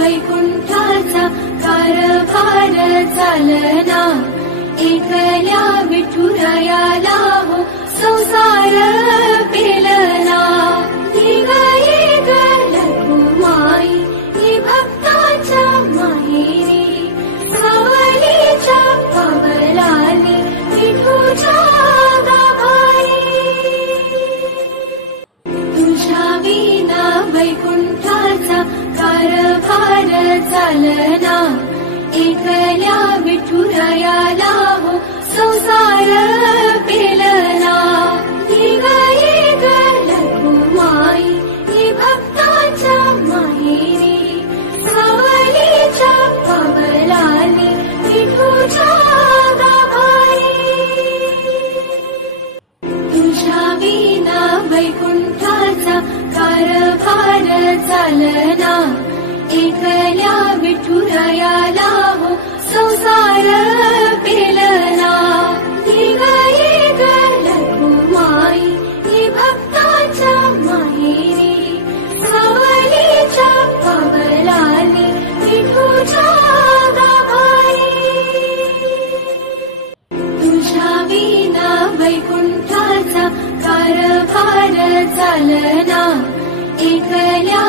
वैकुंठाचा कारभार चालना, एकल्या विठुरायाला हो संसार पेलना। निघाली लघुमाई ही भक्ताच्या माहेरी, सावलीच्या पावलांनी विठूच्या गाभारी। तुझ्या विना वैकुंठाचा कारभार चालना, एकल्या विठुरायाला हो संसार पेलना। निघाली लघुमाई ही भक्ताच्या माहेरी, सावलीच्या पावलांनी विठूच्या गाभारी। तुझ्या विना वैकुंठाचा कारभार चालना, एकल्या विठुरायाला हो संसार पेलना। निघाली लघुमाई ही भक्ताच्या माहेरी, सावलीच्या पावलांनी विठूच्या गाभारी। तुझ्या विना वैकुंठाचा कारभार चालना, एकल्या